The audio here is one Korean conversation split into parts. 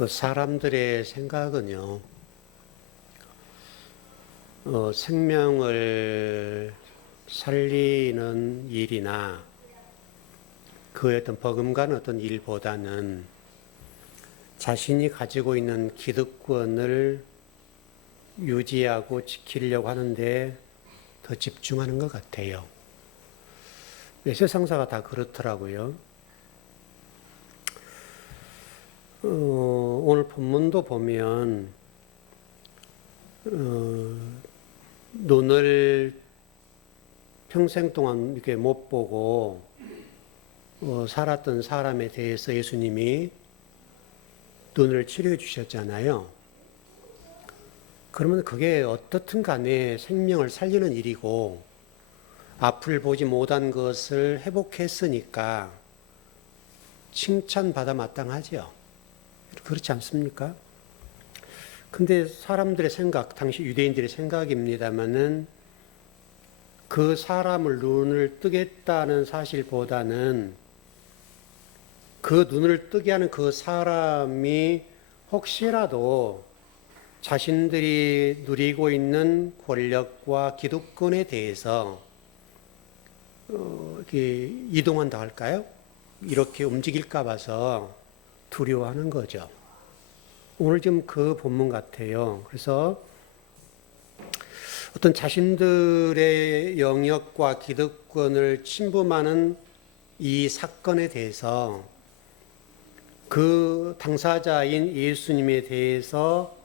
그 사람들의 생각은요, 생명을 살리는 일이나 그 어떤 버금가는 어떤 일보다는 자신이 가지고 있는 기득권을 유지하고 지키려고 하는데 더 집중하는 것 같아요. 세상사가 다 그렇더라고요. 오늘 본문도 보면 눈을 평생 동안 이렇게 못 보고 살았던 사람에 대해서 예수님이 눈을 치료해 주셨잖아요. 그러면 그게 어떻든 간에 생명을 살리는 일이고 앞을 보지 못한 것을 회복했으니까 칭찬받아 마땅하죠. 그렇지 않습니까? 근데 사람들의 생각, 당시 유대인들의 생각입니다마는 그 사람을 눈을 뜨겠다는 사실보다는 그 눈을 뜨게 하는 그 사람이 혹시라도 자신들이 누리고 있는 권력과 기득권에 대해서 이렇게 이동한다 할까요? 이렇게 움직일까 봐서 두려워하는 거죠. 오늘 지금 그 본문 같아요. 그래서 어떤 자신들의 영역과 기득권을 침범하는 이 사건에 대해서 그 당사자인 예수님에 대해서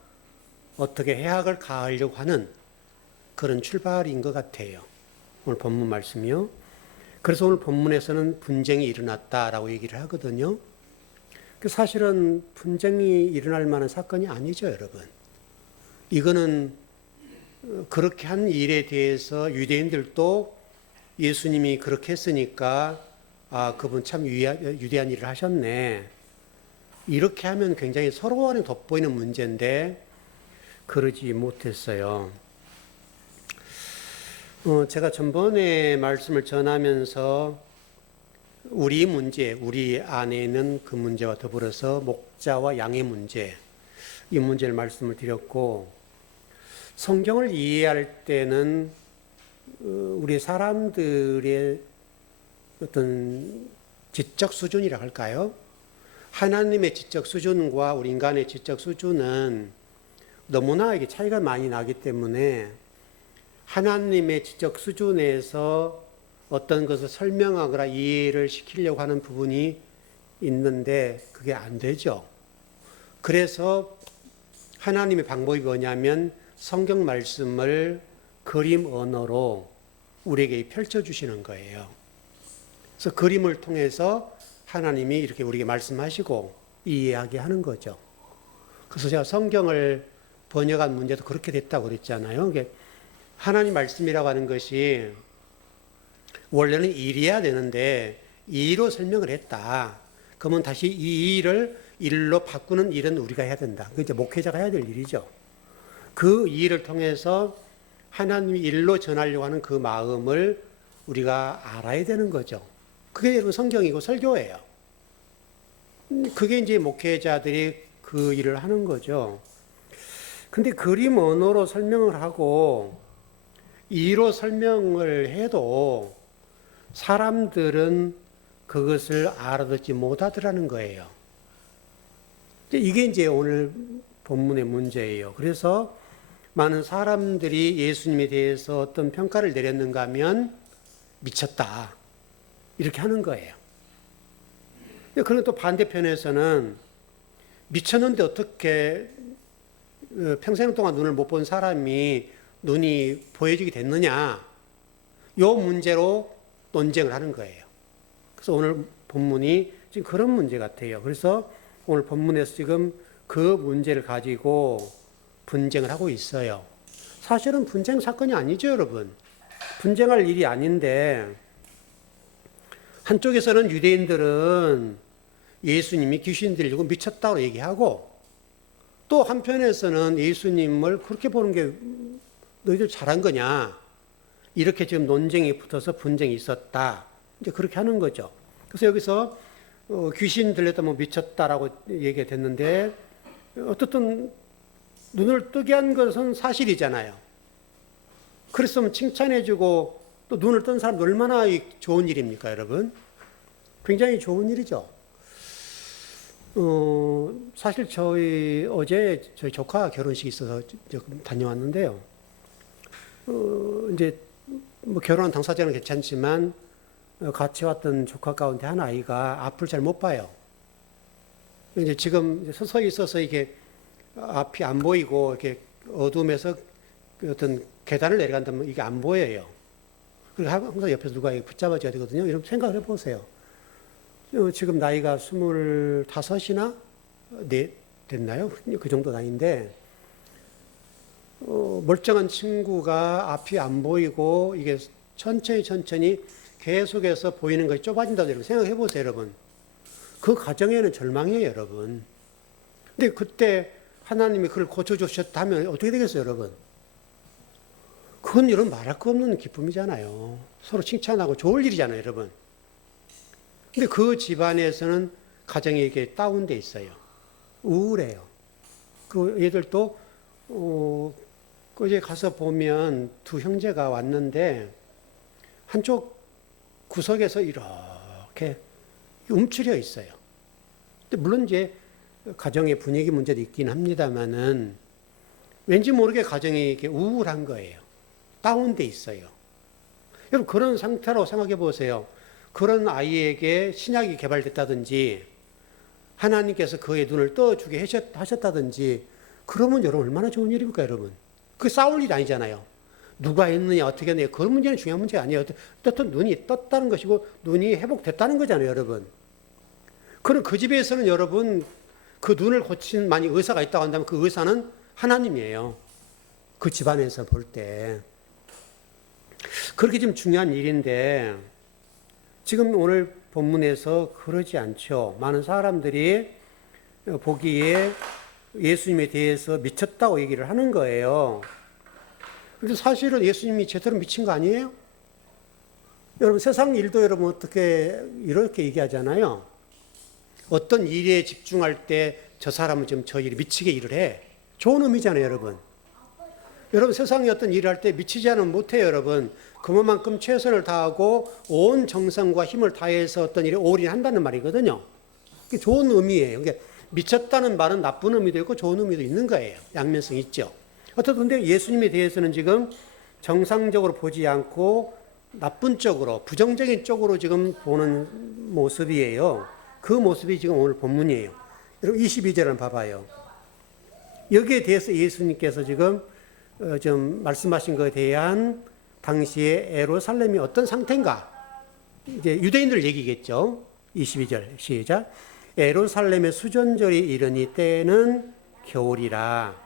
어떻게 해악을 가하려고 하는 그런 출발인 것 같아요. 오늘 본문 말씀이요. 그래서 오늘 본문에서는 분쟁이 일어났다라고 얘기를 하거든요. 사실은 분쟁이 일어날 만한 사건이 아니죠, 여러분. 이거는 그렇게 한 일에 대해서 유대인들도 예수님이 그렇게 했으니까 그분 참 위대한 일을 하셨네. 이렇게 하면 굉장히 서로 간에 돋보이는 문제인데 그러지 못했어요. 제가 전번에 말씀을 전하면서 우리 문제, 우리 안에 있는 그 문제와 더불어서 목자와 양의 문제, 이 문제를 말씀을 드렸고, 성경을 이해할 때는 우리 사람들의 어떤 지적 수준이라 할까요? 하나님의 지적 수준과 우리 인간의 지적 수준은 너무나 이게 차이가 많이 나기 때문에 하나님의 지적 수준에서 어떤 것을 설명하거나 이해를 시키려고 하는 부분이 있는데 그게 안 되죠. 그래서 하나님의 방법이 뭐냐면 성경 말씀을 그림 언어로 우리에게 펼쳐주시는 거예요. 그래서 그림을 통해서 하나님이 이렇게 우리에게 말씀하시고 이해하게 하는 거죠. 그래서 제가 성경을 번역한 문제도 그렇게 됐다고 그랬잖아요. 하나님 말씀이라고 하는 것이 원래는 일이어야 되는데 이로 설명을 했다. 그러면 다시 이 일을 일로 바꾸는 일은 우리가 해야 된다. 그게 이제 목회자가 해야 될 일이죠. 그 일을 통해서 하나님이 일로 전하려고 하는 그 마음을 우리가 알아야 되는 거죠. 그게 여러분 성경이고 설교예요. 그게 이제 목회자들이 그 일을 하는 거죠. 근데 그림 언어로 설명을 하고 이로 설명을 해도 사람들은 그것을 알아듣지 못하더라는 거예요. 이게 이제 오늘 본문의 문제예요. 그래서 많은 사람들이 예수님에 대해서 어떤 평가를 내렸는가 하면 미쳤다. 이렇게 하는 거예요. 그런데 또 반대편에서는 미쳤는데 어떻게 평생 동안 눈을 못 본 사람이 눈이 보여지게 됐느냐. 요 문제로 논쟁을 하는 거예요. 그래서 오늘 본문이 지금 그런 문제 같아요. 그래서 오늘 본문에서 지금 그 문제를 가지고 분쟁을 하고 있어요. 사실은 분쟁 사건이 아니죠, 여러분. 분쟁할 일이 아닌데 한쪽에서는 유대인들은 예수님이 귀신 들리고 미쳤다고 얘기하고 또 한편에서는 예수님을 그렇게 보는 게 너희들 잘한 거냐. 이렇게 지금 논쟁이 붙어서 분쟁이 있었다. 이제 그렇게 하는 거죠. 그래서 여기서 귀신 들렸다 뭐 미쳤다라고 얘기가 됐는데 어떻든 눈을 뜨게 한 것은 사실이잖아요. 그랬으면 칭찬해주고 또 눈을 뜬 사람 얼마나 좋은 일입니까, 여러분? 굉장히 좋은 일이죠. 사실 어제 저희 조카 결혼식이 있어서 다녀왔는데요. 이제 뭐 결혼한 당사자는 괜찮지만 같이 왔던 조카 가운데 한 아이가 앞을 잘 못 봐요. 이제 지금 서서히 있어서 이게 앞이 안 보이고 이렇게 어둠에서 어떤 계단을 내려간다면 이게 안 보여요. 그리고 항상 옆에서 누가 붙잡아줘야 되거든요. 여러분 생각을 해보세요. 지금 나이가 25이나 됐나요? 그 정도 나이인데 멀쩡한 친구가 앞이 안 보이고 이게 천천히 계속해서 보이는 것이 좁아진다고 여러분 생각해 보세요, 여러분. 그 과정에는 절망이에요, 여러분. 근데 그때 하나님이 그걸 고쳐주셨다면 어떻게 되겠어요, 여러분? 그건 여러분 말할 거 없는 기쁨이잖아요. 서로 칭찬하고 좋을 일이잖아요, 여러분. 근데 그 집안에서는 가정이 이렇게 다운돼 있어요. 우울해요. 그 애들도 어제 가서 보면 두 형제가 왔는데 한쪽 구석에서 이렇게 움츠려 있어요. 근데 물론 이제 가정의 분위기 문제도 있긴 합니다만은 왠지 모르게 가정이 이렇게 우울한 거예요. 다운돼 있어요. 여러분 그런 상태로 생각해 보세요. 그런 아이에게 신약이 개발됐다든지 하나님께서 그의 눈을 떠주게 하셨다든지 그러면 여러분 얼마나 좋은 일입니까, 여러분? 그게 싸울 일이 아니잖아요. 누가 했느냐 어떻게 했느냐 그런 문제는 중요한 문제가 아니에요. 어떤 눈이 떴다는 것이고 눈이 회복됐다는 거잖아요, 여러분. 그럼 그 집에서는 여러분 그 눈을 고친 만약 의사가 있다고 한다면 그 의사는 하나님이에요. 그 집안에서 볼 때. 그렇게 좀 중요한 일인데 지금 오늘 본문에서 그러지 않죠. 많은 사람들이 보기에 예수님에 대해서 미쳤다고 얘기를 하는 거예요. 근데 사실은 예수님이 제대로 미친 거 아니에요? 여러분 세상 일도 여러분 어떻게 이렇게 얘기하잖아요. 어떤 일에 집중할 때 저 사람은 지금 저 일에 미치게 일을 해. 좋은 의미잖아요, 여러분. 여러분 세상에 어떤 일을 할 때 미치지 않으면 못해요, 여러분. 그만큼 최선을 다하고 온 정성과 힘을 다해서 어떤 일에 올인한다는 말이거든요. 그게 좋은 의미예요. 그러니까 미쳤다는 말은 나쁜 의미도 있고 좋은 의미도 있는 거예요. 양면성이 있죠. 어쨌든 근데 예수님에 대해서는 지금 정상적으로 보지 않고 나쁜 쪽으로, 부정적인 쪽으로 지금 보는 모습이에요. 그 모습이 지금 오늘 본문이에요. 여러분 22절을 봐봐요. 여기에 대해서 예수님께서 지금 좀 말씀하신 것에 대한 당시에 예루살렘이 어떤 상태인가? 이제 유대인들 얘기겠죠. 22절 시작. 예루살렘의 수전절이 이르니 때는 겨울이라.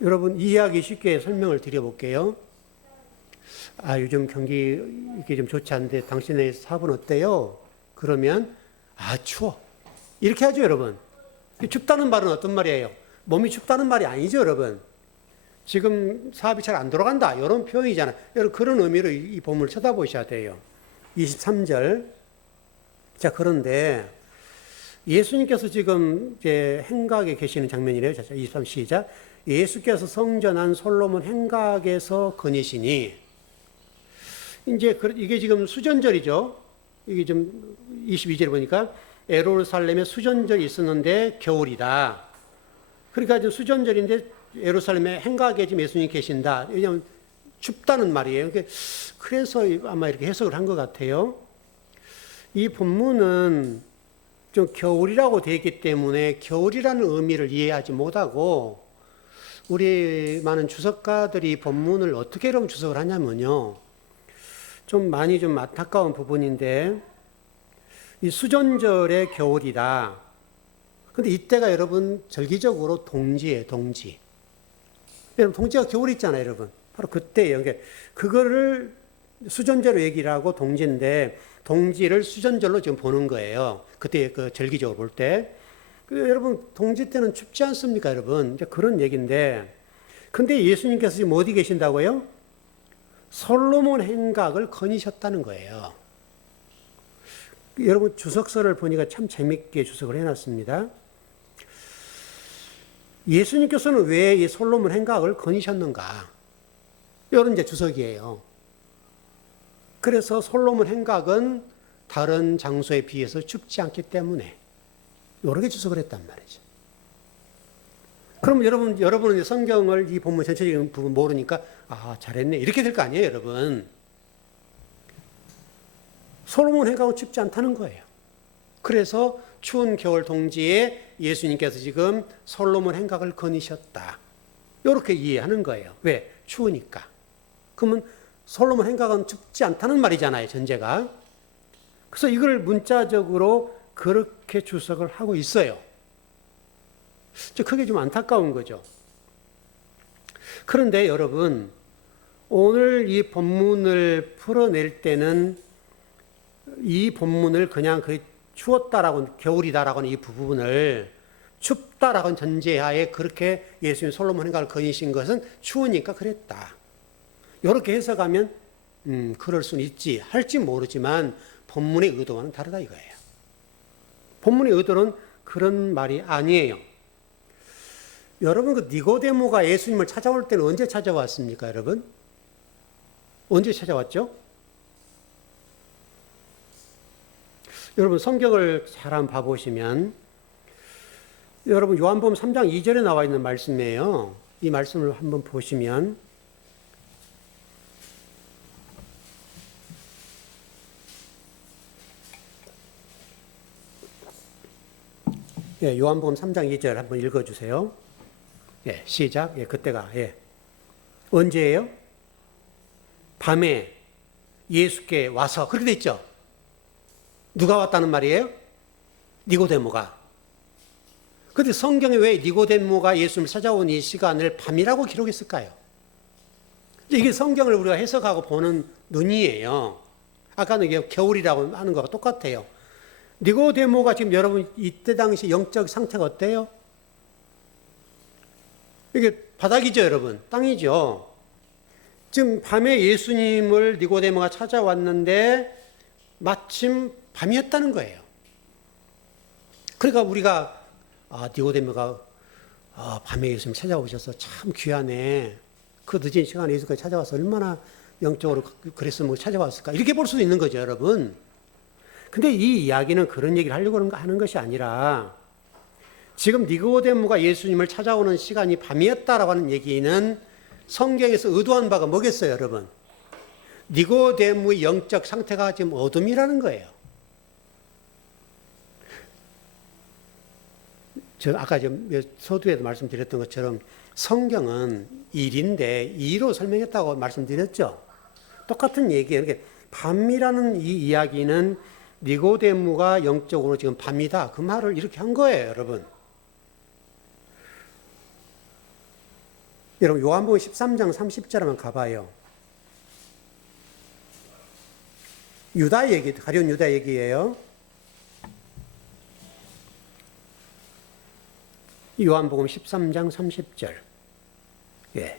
여러분 이 이야기 쉽게 설명을 드려볼게요. 요즘 경기 이게 좀 좋지 않은데 당신의 사업은 어때요? 그러면 추워. 이렇게 하죠, 여러분. 춥다는 말은 어떤 말이에요? 몸이 춥다는 말이 아니죠, 여러분. 지금 사업이 잘 안 돌아간다. 이런 표현이잖아요. 여러분 그런 의미로 이 본문을 쳐다보셔야 돼요. 23절. 자, 그런데 예수님께서 지금 이제 행각에 계시는 장면이래요. 자, 23 시작. 예수께서 성전 안 솔로몬 행각에서 거니시니. 이제 이게 지금 수전절이죠. 이게 좀 22절에 보니까 예루살렘에 수전절이 있었는데 겨울이다. 그러니까 지금 수전절인데 예루살렘에 행각에 지금 예수님이 계신다. 왜냐하면 춥다는 말이에요. 그래서 아마 이렇게 해석을 한 것 같아요. 이 본문은 좀 겨울이라고 되어 있기 때문에 겨울이라는 의미를 이해하지 못하고 우리 많은 주석가들이 본문을 어떻게 그럼 주석을 하냐면요. 좀 많이 좀 안타까운 부분인데 이 수전절의 겨울이다. 근데 이때가 여러분 절기적으로 동지예요, 동지. 여러분 동지가 겨울 있잖아요, 여러분. 바로 그때예요. 그러니까 그거를 수전절로 얘기를 하고 동지인데 동지를 수전절로 지금 보는 거예요. 그때 그 절기적으로 볼 때. 여러분 동지 때는 춥지 않습니까, 여러분? 이제 그런 얘기인데. 근데 예수님께서 지금 어디 계신다고요? 솔로몬 행각을 거니셨다는 거예요. 여러분 주석서를 보니까 참 재밌게 주석을 해놨습니다. 예수님께서는 왜 이 솔로몬 행각을 거니셨는가? 이런 이제 주석이에요. 그래서 솔로몬 행각은 다른 장소에 비해서 춥지 않기 때문에 여러 개 주석을 했단 말이죠. 그럼 여러분은 이제 성경을 이 본문 전체적인 부분 모르니까 잘했네 이렇게 될 거 아니에요, 여러분. 솔로몬 행각은 춥지 않다는 거예요. 그래서 추운 겨울 동지에 예수님께서 지금 솔로몬 행각을 거니셨다. 이렇게 이해하는 거예요. 왜? 추우니까. 그러면 솔로몬 행각은 춥지 않다는 말이잖아요, 전제가. 그래서 이걸 문자적으로 그렇게 주석을 하고 있어요. 그게 좀 안타까운 거죠. 그런데 여러분, 오늘 이 본문을 풀어낼 때는 이 본문을 그냥 추웠다라고, 겨울이다라고 하는 이 부분을 춥다라고 하는 전제하에 그렇게 예수님 솔로몬 행각을 거니신 것은 추우니까 그랬다. 이렇게 해석하면 그럴 수는 있지 할지 모르지만 본문의 의도와는 다르다 이거예요. 본문의 의도는 그런 말이 아니에요. 여러분, 그 니고데모가 예수님을 찾아올 때는 언제 찾아왔습니까, 여러분? 언제 찾아왔죠? 여러분, 성경을 잘 한번 봐보시면, 여러분, 요한복음 3장 2절에 나와 있는 말씀이에요. 이 말씀을 한번 보시면, 요한복음 3장 2절 한번 읽어주세요. 시작. 그때가, 언제예요? 밤에 예수께 와서, 그렇게 돼 있죠? 누가 왔다는 말이에요? 니고데모가. 그런데 성경에 왜 니고데모가 예수님을 찾아온 이 시간을 밤이라고 기록했을까요? 이게 성경을 우리가 해석하고 보는 눈이에요. 아까는 이게 겨울이라고 하는 거가 똑같아요. 니고데모가 지금 여러분 이때 당시 영적 상태가 어때요? 이게 바닥이죠, 여러분. 땅이죠. 지금 밤에 예수님을 니고데모가 찾아왔는데 마침 밤이었다는 거예요. 그러니까 우리가 니고데모가 밤에 예수님 찾아오셔서 참 귀하네. 그 늦은 시간에 예수까지 찾아와서 얼마나 영적으로 그랬으면 찾아왔을까. 이렇게 볼 수도 있는 거죠, 여러분. 근데 이 이야기는 그런 얘기를 하려고 하는 것이 아니라 지금 니고데모가 예수님을 찾아오는 시간이 밤이었다라고 하는 얘기는 성경에서 의도한 바가 뭐겠어요, 여러분? 니고데모의 영적 상태가 지금 어둠이라는 거예요. 저 아까 서두에도 말씀드렸던 것처럼 성경은 일인데 이로 설명했다고 말씀드렸죠. 똑같은 얘기예요. 그러니까 밤이라는 이 이야기는 니고데모가 영적으로 지금 밤이다. 그 말을 이렇게 한 거예요, 여러분. 여러분, 요한복음 13장 30절 한번 가봐요. 유다 얘기, 가룟 유다 얘기예요. 요한복음 13장 30절.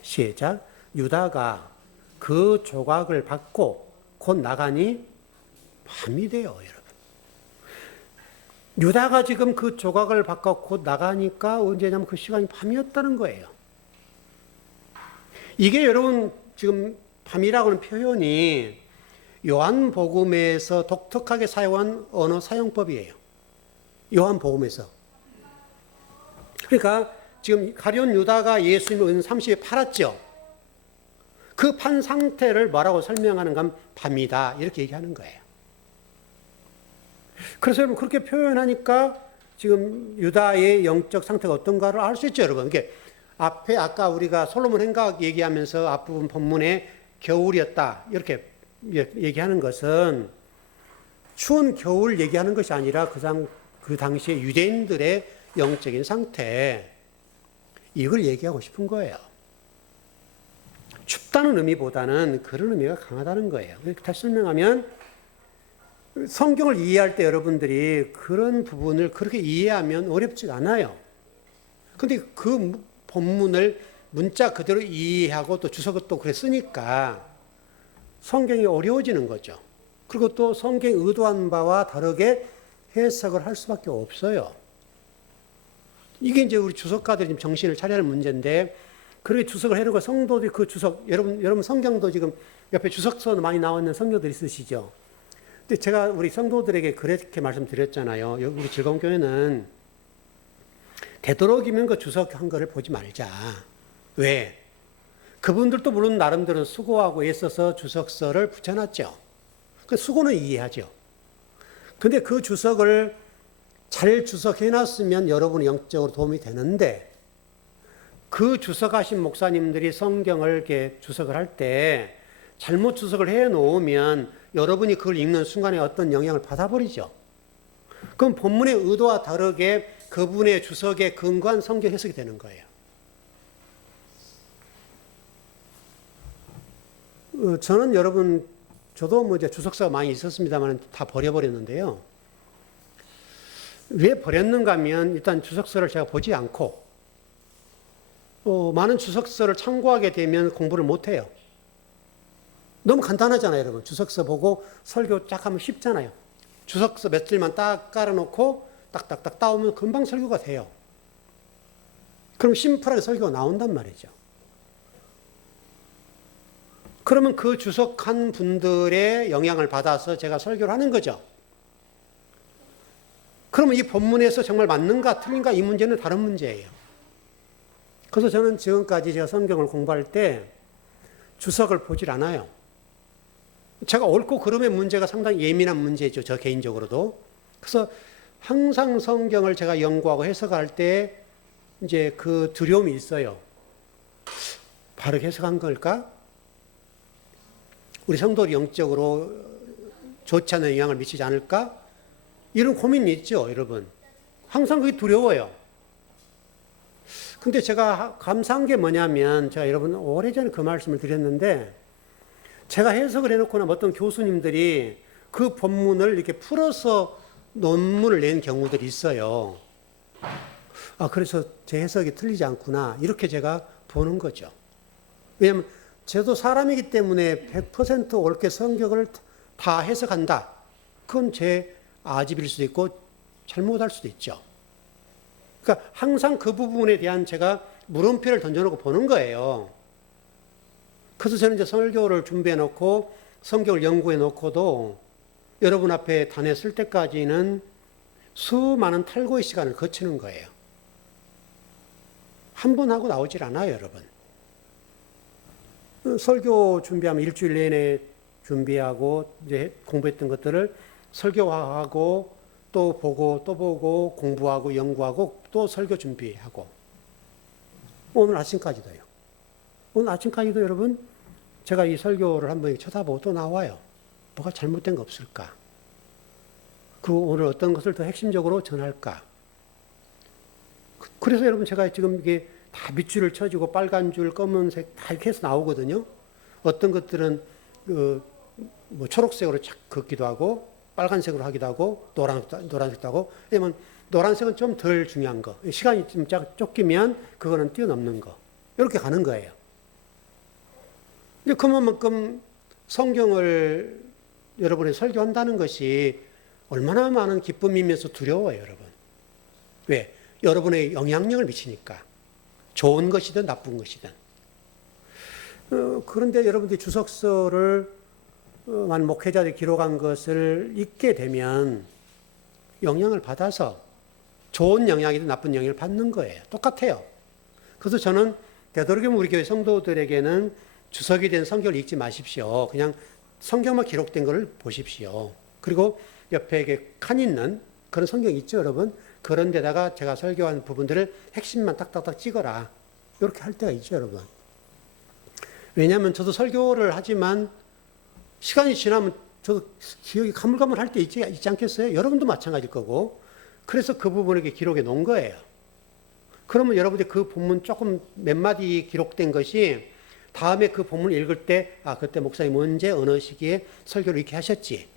시작. 유다가 그 조각을 받고 곧 나가니 밤이 돼요, 여러분. 유다가 지금 그 조각을 받고 곧 나가니까 언제냐면 그 시간이 밤이었다는 거예요. 이게 여러분 지금 밤이라고 하는 표현이 요한복음에서 독특하게 사용한 언어 사용법이에요. 요한복음에서. 그러니까 지금 가룟 유다가 예수님을 30에 팔았죠. 그 판 상태를 뭐라고 설명하는가 하면 밤이다 이렇게 얘기하는 거예요. 그래서 여러분 그렇게 표현하니까 지금 유다의 영적 상태가 어떤가를 알 수 있죠, 여러분. 이게 앞에 아까 우리가 솔로몬 행각 얘기하면서 앞부분 본문에 겨울이었다 이렇게 얘기하는 것은 추운 겨울 얘기하는 것이 아니라 그 당시에 유대인들의 영적인 상태, 이걸 얘기하고 싶은 거예요. 춥다는 의미보다는 그런 의미가 강하다는 거예요. 다시 설명하면 성경을 이해할 때 여러분들이 그런 부분을 그렇게 이해하면 어렵지가 않아요. 그런데 그 본문을 문자 그대로 이해하고 또 주석을 또 그래 쓰니까 성경이 어려워지는 거죠. 그리고 또 성경이 의도한 바와 다르게 해석을 할 수밖에 없어요. 이게 이제 우리 주석가들이 지금 정신을 차려야 할 문제인데, 그렇게 주석을 해놓고 성도들이 그 주석, 여러분 성경도 지금 옆에 주석서 많이 나와 있는 성경들 있으시죠? 근데 제가 우리 성도들에게 그렇게 말씀드렸잖아요. 우리 즐거운 교회는 되도록이면 그 주석한 거를 보지 말자. 왜? 그분들도 물론 나름대로 수고하고 애써서 주석서를 붙여놨죠. 그 수고는 이해하죠. 근데 그 주석을 잘 주석해놨으면 여러분이 영적으로 도움이 되는데, 그 주석하신 목사님들이 성경을 이렇게 주석을 할 때 잘못 주석을 해놓으면 여러분이 그걸 읽는 순간에 어떤 영향을 받아버리죠. 그럼 본문의 의도와 다르게 그분의 주석에 근거한 성경 해석이 되는 거예요. 저는 여러분, 저도 뭐 이제 주석서가 많이 있었습니다만 다 버려버렸는데요. 왜 버렸는가 하면 일단 주석서를 제가 보지 않고 많은 주석서를 참고하게 되면 공부를 못해요. 너무 간단하잖아요, 여러분. 주석서 보고 설교 쫙 하면 쉽잖아요. 주석서 몇 줄만 딱 깔아놓고 딱딱딱 따오면 금방 설교가 돼요. 그럼 심플하게 설교가 나온단 말이죠. 그러면 그 주석한 분들의 영향을 받아서 제가 설교를 하는 거죠. 그러면 이 본문에서 정말 맞는가 틀린가 이 문제는 다른 문제예요. 그래서 저는 지금까지 제가 성경을 공부할 때 주석을 보질 않아요. 제가 옳고 그름의 문제가 상당히 예민한 문제죠. 저 개인적으로도. 그래서 항상 성경을 제가 연구하고 해석할 때 이제 그 두려움이 있어요. 바르게 해석한 걸까? 우리 성도들이 영적으로 좋지 않은 영향을 미치지 않을까? 이런 고민이 있죠, 여러분. 항상 그게 두려워요. 근데 제가 감사한 게 뭐냐면, 제가 여러분 오래전에 그 말씀을 드렸는데, 제가 해석을 해놓고 나면 어떤 교수님들이 그 본문을 이렇게 풀어서 논문을 낸 경우들이 있어요. 아, 그래서 제 해석이 틀리지 않구나. 이렇게 제가 보는 거죠. 왜냐하면 저도 사람이기 때문에 100% 옳게 성경을 다 해석한다. 그건 제 아집일 수도 있고 잘못할 수도 있죠. 그러니까 항상 그 부분에 대한 제가 물음표를 던져놓고 보는 거예요. 그래서 저는 이제 설교를 준비해 놓고 성경을 연구해 놓고도 여러분 앞에 단에 쓸 때까지는 수많은 탈고의 시간을 거치는 거예요. 한 번 하고 나오질 않아요, 여러분. 설교 준비하면 일주일 내내 준비하고 이제 공부했던 것들을 설교화하고 또 보고 공부하고 연구하고 또 설교 준비하고 오늘 아침까지도요. 오늘 아침까지도 여러분 제가 이 설교를 한번 쳐다보고 또 나와요. 뭐가 잘못된 거 없을까? 그리고 오늘 어떤 것을 더 핵심적으로 전할까? 그래서 여러분 제가 지금 이게 다 밑줄을 쳐주고 빨간 줄, 검은색 다 이렇게 해서 나오거든요. 어떤 것들은 뭐 초록색으로 착 긋기도 하고 빨간색으로 하기도 하고 노란색도 하고. 왜냐면 노란색은 좀 덜 중요한 거. 시간이 좀 쫓기면 그거는 뛰어넘는 거. 이렇게 가는 거예요. 근데 그만큼 성경을 여러분이 설교한다는 것이 얼마나 많은 기쁨이면서 두려워요, 여러분. 왜? 여러분의 영향력을 미치니까. 좋은 것이든 나쁜 것이든. 그런데 여러분들이 주석서를 많은 목회자들이 기록한 것을 읽게 되면 영향을 받아서 좋은 영향이든 나쁜 영향을 받는 거예요. 똑같아요. 그래서 저는 되도록이면 우리 교회 성도들에게는 주석이 된 성경을 읽지 마십시오. 그냥 성경만 기록된 것을 보십시오. 그리고 옆에 이게 칸 있는 그런 성경 있죠, 여러분? 그런 데다가 제가 설교한 부분들을 핵심만 딱딱딱 찍어라. 이렇게 할 때가 있죠, 여러분. 왜냐하면 저도 설교를 하지만 시간이 지나면 저도 기억이 가물가물할 때 있지 않겠어요? 여러분도 마찬가지일 거고. 그래서 그 부분을 이렇게 기록해 놓은 거예요. 그러면 여러분들이 그 본문 조금 몇 마디 기록된 것이 다음에 그 본문을 읽을 때, 아, 그때 목사님 언제 어느 시기에 설교를 이렇게 하셨지.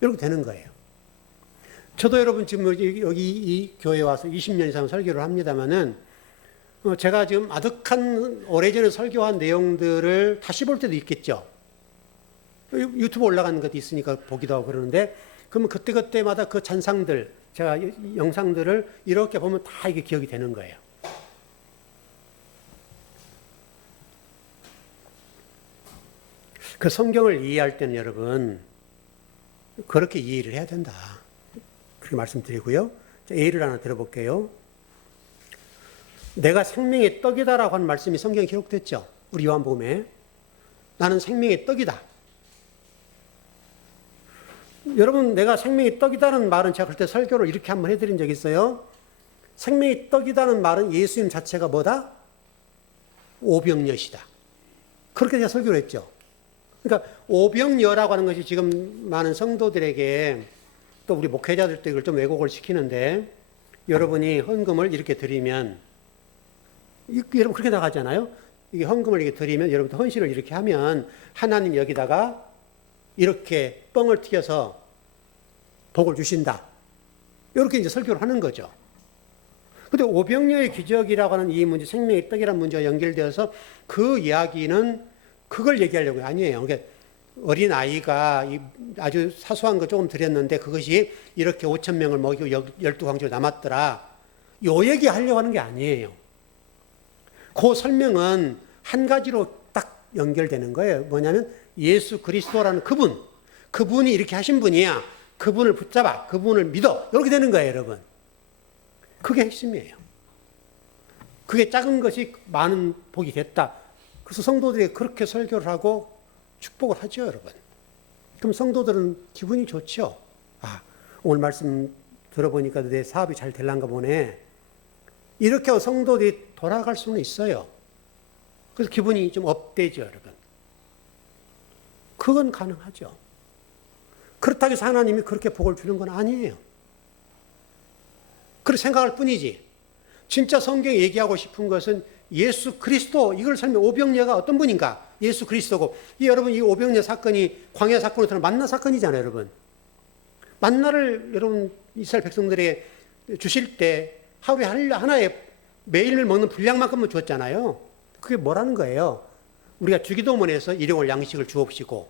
이렇게 되는 거예요. 저도 여러분 지금 여기 이 교회에 와서 20년 이상 설교를 합니다만은 제가 지금 아득한 오래전에 설교한 내용들을 다시 볼 때도 있겠죠. 유튜브 올라가는 것도 있으니까 보기도 하고 그러는데, 그러면 그때그때마다 그 잔상들, 제가 영상들을 이렇게 보면 다 이게 기억이 되는 거예요. 그 성경을 이해할 때는 여러분 그렇게 이해를 해야 된다. 그렇게 말씀드리고요. 예를 하나 들어볼게요. 내가 생명의 떡이다라고 하는 말씀이 성경에 기록됐죠. 우리 요한복음에. 나는 생명의 떡이다. 여러분, 내가 생명의 떡이다는 말은 제가 그때 설교를 이렇게 한번 해드린 적이 있어요. 생명의 떡이다는 말은 예수님 자체가 뭐다? 오병이어시다. 그렇게 제가 설교를 했죠. 그러니까 오병이어라고 하는 것이 지금 많은 성도들에게 또 우리 목회자들도 이걸 좀 왜곡을 시키는데, 여러분이 헌금을 이렇게 드리면, 여러분 그렇게 나가잖아요. 이게 헌금을 이렇게 드리면, 여러분 헌신을 이렇게 하면 하나님 여기다가 이렇게 뻥을 튀겨서 복을 주신다. 이렇게 이제 설교를 하는 거죠. 근데 오병이어의 기적이라고 하는 이 문제, 생명의 떡이라는 문제와 연결되어서 그 이야기는 그걸 얘기하려고 아니에요. 그러니까 어린 아이가 아주 사소한 거 조금 드렸는데 그것이 이렇게 5,000명을 먹이고 12광주로 남았더라. 요 얘기 하려고 하는 게 아니에요. 그 설명은 한 가지로 딱 연결되는 거예요. 뭐냐면 예수 그리스도라는 그분이 이렇게 하신 분이야. 그분을 붙잡아, 그분을 믿어. 이렇게 되는 거예요, 여러분. 그게 핵심이에요. 그게 작은 것이 많은 복이 됐다. 그래서 성도들이 그렇게 설교를 하고 축복을 하죠, 여러분. 그럼 성도들은 기분이 좋죠. 아, 오늘 말씀 들어보니까 내 사업이 잘 될란가 보네. 이렇게 성도들이 돌아갈 수는 있어요. 그래서 기분이 좀 업되죠, 여러분. 그건 가능하죠. 그렇다고 해서 하나님이 그렇게 복을 주는 건 아니에요. 그렇게 생각할 뿐이지. 진짜 성경이 얘기하고 싶은 것은 예수 그리스도, 이걸 설명, 오병이어가 어떤 분인가? 예수 그리스도고, 여러분 이 오병이어 사건이 광야 사건으로 만나 사건이잖아요, 여러분. 만나를 여러분 이스라엘 백성들에게 주실 때 하루에 하나에 매일 먹는 분량만큼만 주었잖아요. 그게 뭐라는 거예요? 우리가 주기도문에서 일용할 양식을 주옵시고,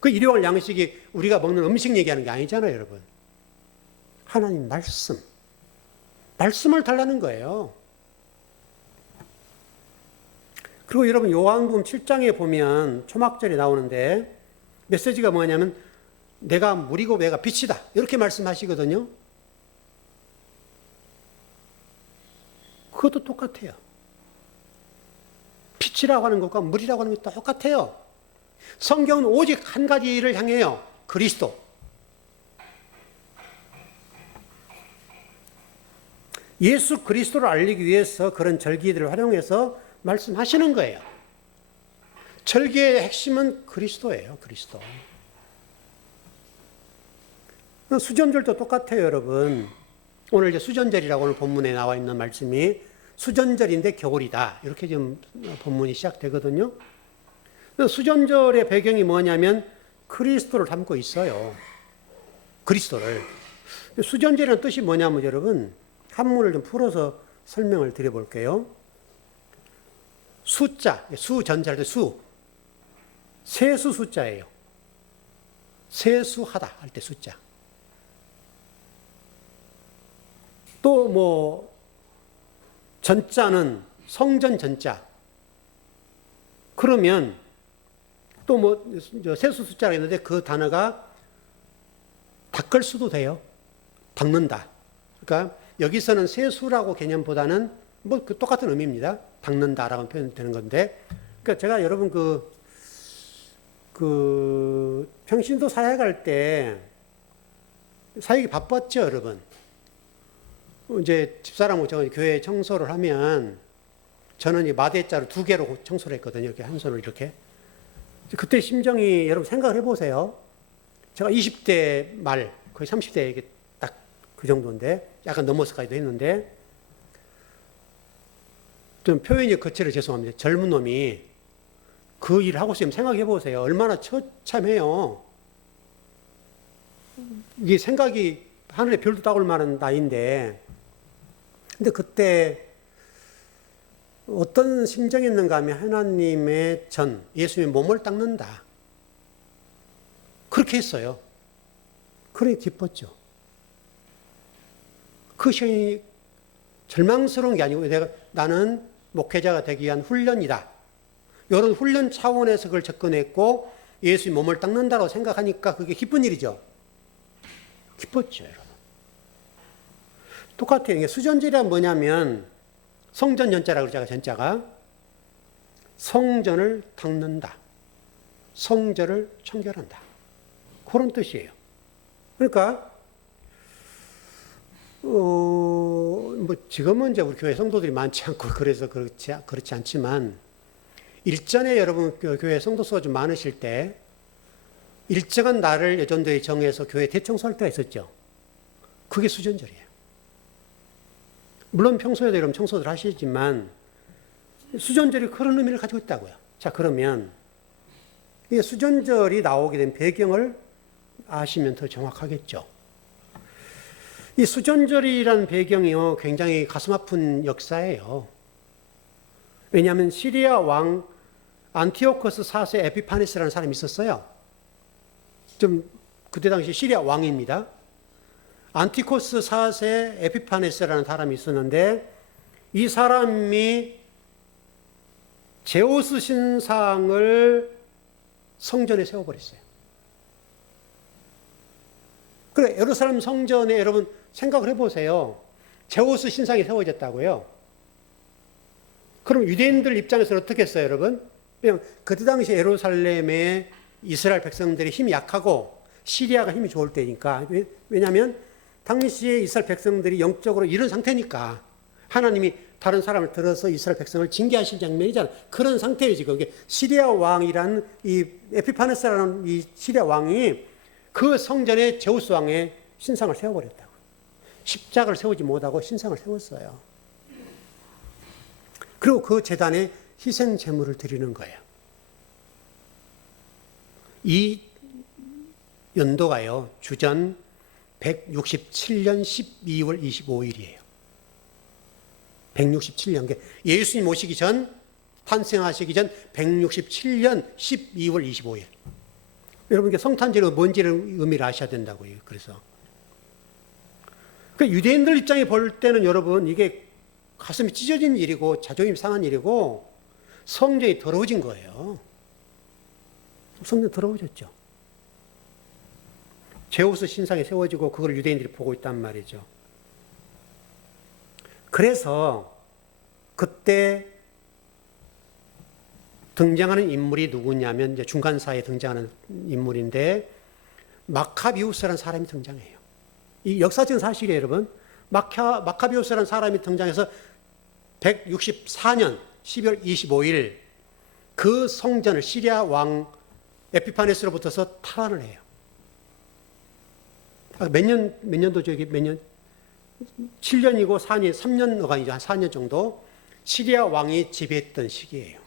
그 일용할 양식이 우리가 먹는 음식 얘기하는 게 아니잖아요, 여러분. 하나님 말씀을 달라는 거예요. 그리고 여러분 요한복음 7장에 보면 초막절이 나오는데 메시지가 뭐냐면 내가 물이고 내가 빛이다. 이렇게 말씀하시거든요. 그것도 똑같아요. 빛이라고 하는 것과 물이라고 하는 게 똑같아요. 성경은 오직 한 가지 일을 향해요. 그리스도. 예수 그리스도를 알리기 위해서 그런 절기들을 활용해서 말씀하시는 거예요. 절기의 핵심은 그리스도예요. 그리스도. 수전절도 똑같아요, 여러분. 오늘 이제 수전절이라고 오늘 본문에 나와 있는 말씀이 수전절인데 겨울이다. 이렇게 지금 본문이 시작되거든요. 수전절의 배경이 뭐냐면 그리스도를 담고 있어요. 그리스도를. 수전절이라는 뜻이 뭐냐면 여러분, 한문을 좀 풀어서 설명을 드려볼게요. 숫자, 수전자일 때 세수 숫자예요. 세수하다 할 때 숫자. 또 뭐 전자는 성전 전자. 그러면 또 뭐 세수 숫자가 있는데 그 단어가 닦을 수도 돼요. 닦는다. 그러니까 여기서는 세수라고 개념보다는 뭐 그 똑같은 의미입니다. 닦는다라고 표현되는 건데, 그러니까 제가 여러분 그 평신도 사역할 때 사역이 바빴죠, 여러분. 이제 집사람하고 저 교회 청소를 하면 저는 이 마대자루 2개로 청소를 했거든요. 이렇게 한 손으로 이렇게. 그때 심정이 여러분 생각을 해보세요. 제가 20대 말 거의 30대 딱 그 정도인데 약간 넘어서까지도 했는데 좀 표현이 거칠어 죄송합니다. 젊은 놈이 그 일을 하고 있으면 생각해 보세요. 얼마나 처참해요. 이게 생각이 하늘에 별도 따올 만한 나이인데, 근데 그때 어떤 심정이었는가 하면 하나님의 예수님의 몸을 닦는다. 그렇게 했어요. 그러니 기뻤죠. 그 시간이 절망스러운 게 아니고 나는 목회자가 되기 위한 훈련이다. 이런 훈련 차원에서 그걸 접근했고, 예수의 몸을 닦는다고 생각하니까 그게 기쁜 일이죠. 기뻤죠, 여러분. 똑같아요. 이게 수전절이란 뭐냐면 성전 전자라고 그러죠. 전자가 성전을 닦는다. 성전을 청결한다. 그런 뜻이에요. 그러니까 뭐 지금은 이제 우리 교회 성도들이 많지 않고 그래서 그렇지 않지만 일전에 여러분 교회 성도 수가 좀 많으실 때 일정한 날을 예전도에 정해서 교회 대청소할 때가 있었죠. 그게 수전절이에요. 물론 평소에도 여러분 청소들 하시지만 수전절이 그런 의미를 가지고 있다고요. 자, 그러면 이 수전절이 나오게 된 배경을 아시면 더 정확하겠죠. 이 수전절이라는 배경이요, 굉장히 가슴 아픈 역사예요. 왜냐하면 시리아 왕 안티오코스 4세 에피파네스라는 사람이 있었어요. 좀 그때 당시 시리아 왕입니다. 안티코스 4세 에피파네스라는 사람이 있었는데 이 사람이 제우스 신상을 성전에 세워버렸어요. 그래, 예루살렘 성전에 여러분 생각을 해보세요. 제우스 신상이 세워졌다고요. 그럼 유대인들 입장에서는 어떻게 했어요, 여러분? 왜냐하면 그때 당시 예루살렘의 이스라엘 백성들이 힘이 약하고 시리아가 힘이 좋을 때니까. 왜냐하면 당시에 이스라엘 백성들이 영적으로 이런 상태니까 하나님이 다른 사람을 들어서 이스라엘 백성을 징계하신 장면이잖아요. 그런 상태예요, 지금. 시리아 왕이라는 이 에피파네스라는 이 시리아 왕이 그 성전에 제우스 왕의 신상을 세워버렸다고. 십자가를 세우지 못하고 신상을 세웠어요. 그리고 그 제단에 희생 제물을 드리는 거예요. 이 연도가요, 주전 167년 12월 25일이에요. 167년. 예수님 오시기 전, 탄생하시기 전 167년 12월 25일. 여러분, 성탄절이 뭔지를 의미를 아셔야 된다고요. 그래서. 유대인들 입장에 볼 때는 여러분, 이게 가슴이 찢어진 일이고, 자존심 상한 일이고, 성전이 더러워진 거예요. 성전 더러워졌죠. 제우스 신상이 세워지고, 그걸 유대인들이 보고 있단 말이죠. 그래서, 그때 등장하는 인물이 누구냐면 이제 중간사에 등장하는 인물인데 마카비우스라는 사람이 등장해요. 이 역사적인 사실이에요, 여러분. 마카비우스라는 사람이 등장해서 164년 12월 25일 그 성전을 시리아 왕 에피파네스로부터서 탈환을 해요. 몇 년도죠? 이게 몇 년? 7년이고 4년, 3년 어간이죠. 한 4년 정도 시리아 왕이 지배했던 시기예요.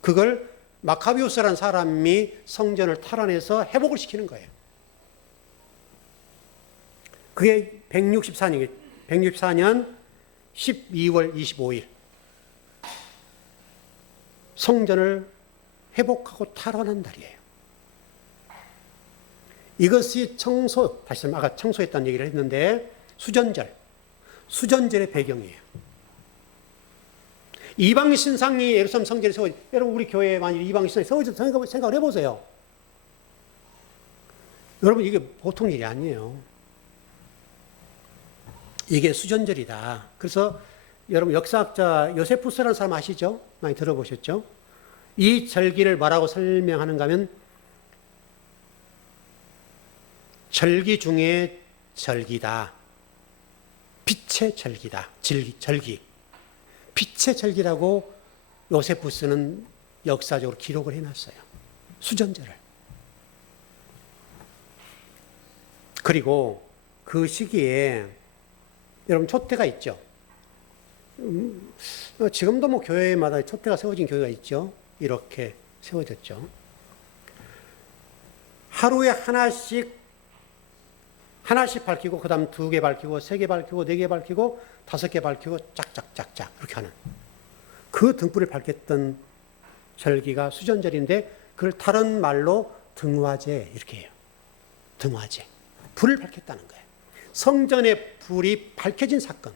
그걸 마카비우스라는 사람이 성전을 탈환해서 회복을 시키는 거예요. 그게 164년 12월 25일 성전을 회복하고 탈환한 날이에요. 이것이 다시 아까 청소했다는 얘기를 했는데 수전절의 배경이에요. 이방 신상이 예루살렘 성전에 세워져, 여러분 우리 교회에 만약 이방 신상이 세워져서 생각을 해보세요. 여러분 이게 보통 일이 아니에요. 이게 수전절이다. 그래서 여러분 역사학자 요세푸스라는 사람 아시죠? 많이 들어보셨죠? 이 절기를 뭐라고 설명하는가 하면 절기 중에 절기다. 빛의 절기다. 절기. 빛의 절기라고 요세푸스는 역사적으로 기록을 해놨어요. 수전절을. 그리고 그 시기에 여러분 촛대가 있죠. 지금도 뭐 교회마다 촛대가 세워진 교회가 있죠. 이렇게 세워졌죠. 하루에 하나씩 밝히고, 그 다음 2개 밝히고, 3개 밝히고, 4개 밝히고, 5개 밝히고, 짝짝짝짝 이렇게 하는 그 등불을 밝혔던 절기가 수전절인데 그걸 다른 말로 등화제 이렇게 해요. 등화제. 불을 밝혔다는 거예요. 성전의 불이 밝혀진 사건.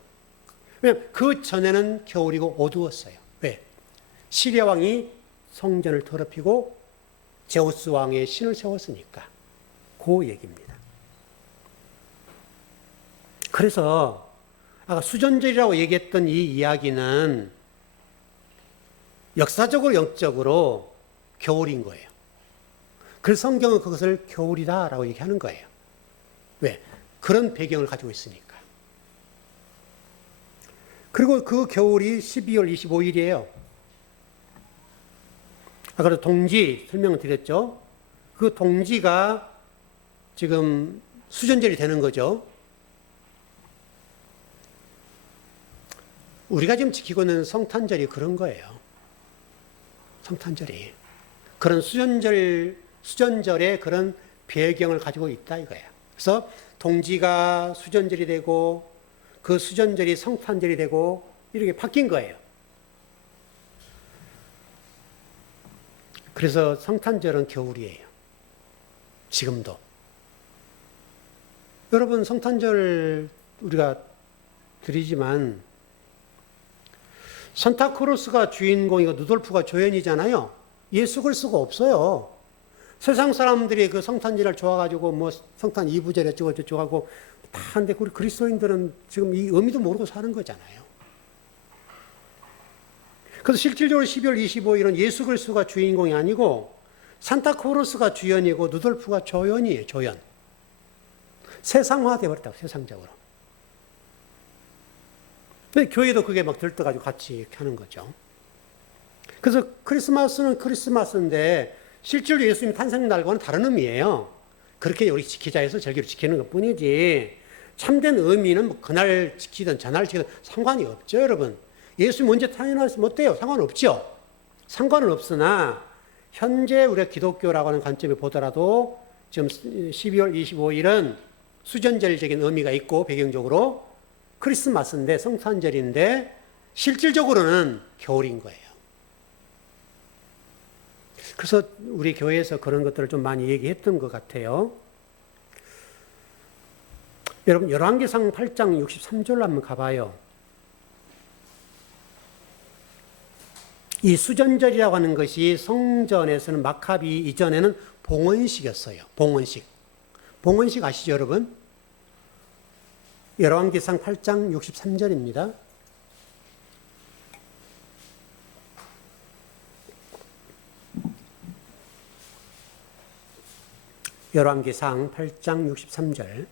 왜냐하면 그 전에는 겨울이고 어두웠어요. 왜? 시리아 왕이 성전을 더럽히고 제우스 왕의 신을 세웠으니까. 그 얘기입니다. 그래서 아까 수전절이라고 얘기했던 이 이야기는 역사적으로 영적으로 겨울인 거예요. 그래서 성경은 그것을 겨울이다라고 얘기하는 거예요. 왜? 그런 배경을 가지고 있으니까. 그리고 그 겨울이 12월 25일이에요. 아까 동지 설명을 드렸죠. 그 동지가 지금 수전절이 되는 거죠. 우리가 지금 지키고 있는 성탄절이 그런 거예요. 성탄절이. 그런 수전절의 그런 배경을 가지고 있다 이거예요. 그래서 동지가 수전절이 되고 그 수전절이 성탄절이 되고 이렇게 바뀐 거예요. 그래서 성탄절은 겨울이에요. 지금도. 여러분 성탄절 우리가 드리지만 산타크로스가 주인공이고 누돌프가 조연이잖아요. 예수 그리스도가 없어요. 세상 사람들이 그 성탄절을 좋아가지고 뭐 성탄 이부절 어쩌고 하고 다 하는데 우리 그리스도인들은 지금 이 의미도 모르고 사는 거잖아요. 그래서 실질적으로 12월 25일은 예수 그리스도가 주인공이 아니고 산타크로스가 주연이고 누돌프가 조연이에요. 조연. 세상화 되어버렸다고 세상적으로. 근데 교회도 그게 막 들떠가지고 같이 이렇게 하는 거죠. 그래서 크리스마스는 크리스마스인데 실제로 예수님 탄생날과는 다른 의미예요. 그렇게 우리 지키자 해서 절기로 지키는 것 뿐이지 참된 의미는 뭐 그날 지키든 전날 지키든 상관이 없죠, 여러분. 예수님 언제 탄생하셨으면 어때요? 상관없죠. 상관은 없으나 현재 우리가 기독교라고 하는 관점에 보더라도 지금 12월 25일은 수전절적인 의미가 있고 배경적으로 크리스마스인데 성탄절인데 실질적으로는 겨울인 거예요. 그래서 우리 교회에서 그런 것들을 좀 많이 얘기했던 것 같아요. 여러분 열왕기상 8장 63절로 한번 가봐요. 이 수전절이라고 하는 것이 성전에서는 마카비 이전에는 봉헌식이었어요. 봉헌식. 봉헌식 아시죠, 여러분? 열왕기상 8장 63절입니다. 열왕기상 8장 63절.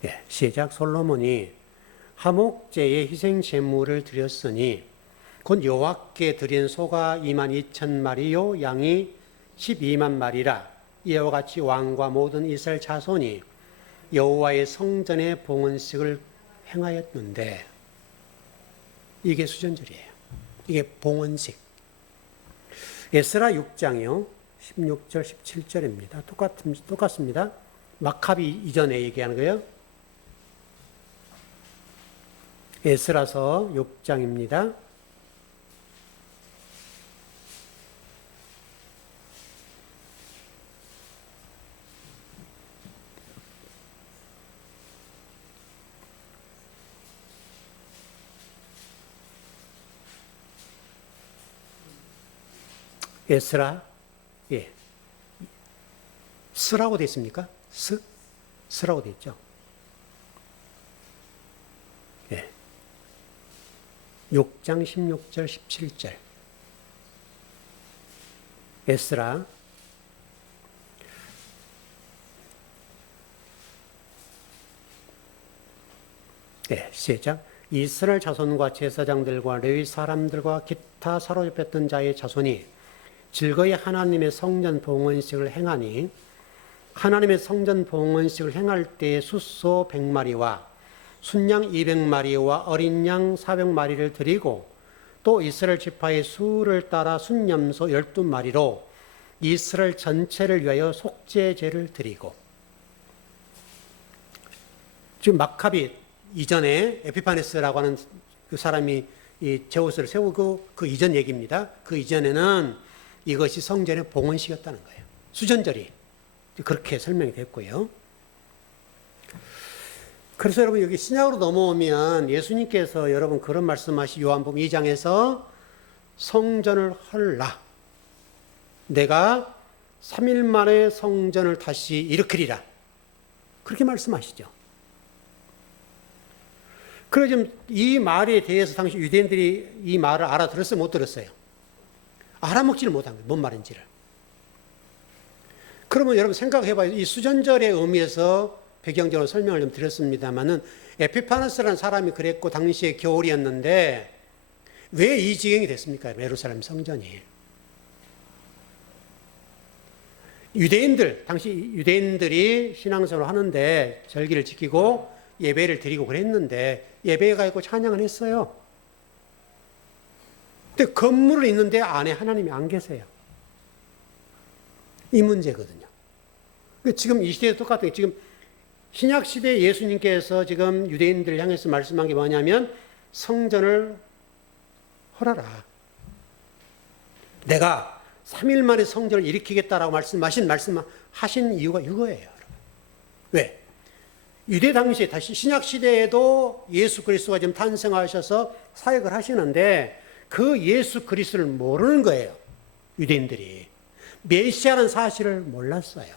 네, 시작. 솔로몬이 화목제의 희생 제물을 드렸으니 곧 여호와께 드린 소가 22,000마리요 양이 12만 마리라. 이와 같이 왕과 모든 이스라엘 자손이 여호와의 성전의 봉헌식을 행하였는데 이게 수전절이에요. 이게 봉헌식. 에스라 6장이요. 16절 17절입니다. 똑같습니다. 마카비 이전에 얘기하는 거예요. 에스라서 6장입니다. 에스라, 예. 스라고 되어 있습니까? 스라고 되어 있죠. 예. 6장 16절 17절. 에스라. 예, 시작. 이스라엘 자손과 제사장들과 레위 사람들과 기타 사로잡혔던 자의 자손이 즐거이 하나님의 성전 봉헌식을 행하니 하나님의 성전 봉헌식을 행할 때에 숫소 100마리와 순양 200마리와 어린 양 400마리를 드리고 또 이스라엘 지파의 수를 따라 순염소 12마리로 이스라엘 전체를 위하여 속죄제를 드리고. 지금 마카비 이전에 에피파네스라고 하는 그 사람이 이 제우스를 세우고 그 이전 얘기입니다. 그 이전에는 이것이 성전의 봉헌식이었다는 거예요. 수전절이. 그렇게 설명이 됐고요. 그래서 여러분 여기 신약으로 넘어오면 예수님께서 여러분 그런 말씀하시 요한복음 2장에서 성전을 헐라. 내가 3일 만에 성전을 다시 일으키리라. 그렇게 말씀하시죠. 그래서 지금 이 말에 대해서 당시 유대인들이 이 말을 알아들었어요? 못 들었어요? 알아먹지를 못한 거예요. 뭔 말인지를. 그러면 여러분 생각해봐요. 이 수전절의 의미에서 배경적으로 설명을 좀 드렸습니다만은 에피파네스라는 사람이 그랬고 당시에 겨울이었는데 왜 이 지경이 됐습니까? 예루살렘 성전이. 당시 유대인들이 신앙생활을 하는데 절기를 지키고 예배를 드리고 그랬는데 예배가 있고 찬양을 했어요. 근데 건물은 있는데 안에 하나님이 안 계세요. 이 문제거든요. 지금 이 시대에 똑같아요. 지금 신약 시대 예수님께서 지금 유대인들을 향해서 말씀한 게 뭐냐면 성전을 헐어라. 내가 3일 만에 성전을 일으키겠다라고 말씀하신 이유가 이거예요. 여러분. 왜? 유대 당시에 다시 신약 시대에도 예수 그리스도가 지금 탄생하셔서 사역을 하시는데 그 예수 그리스도를 모르는 거예요. 유대인들이. 메시아라는 사실을 몰랐어요.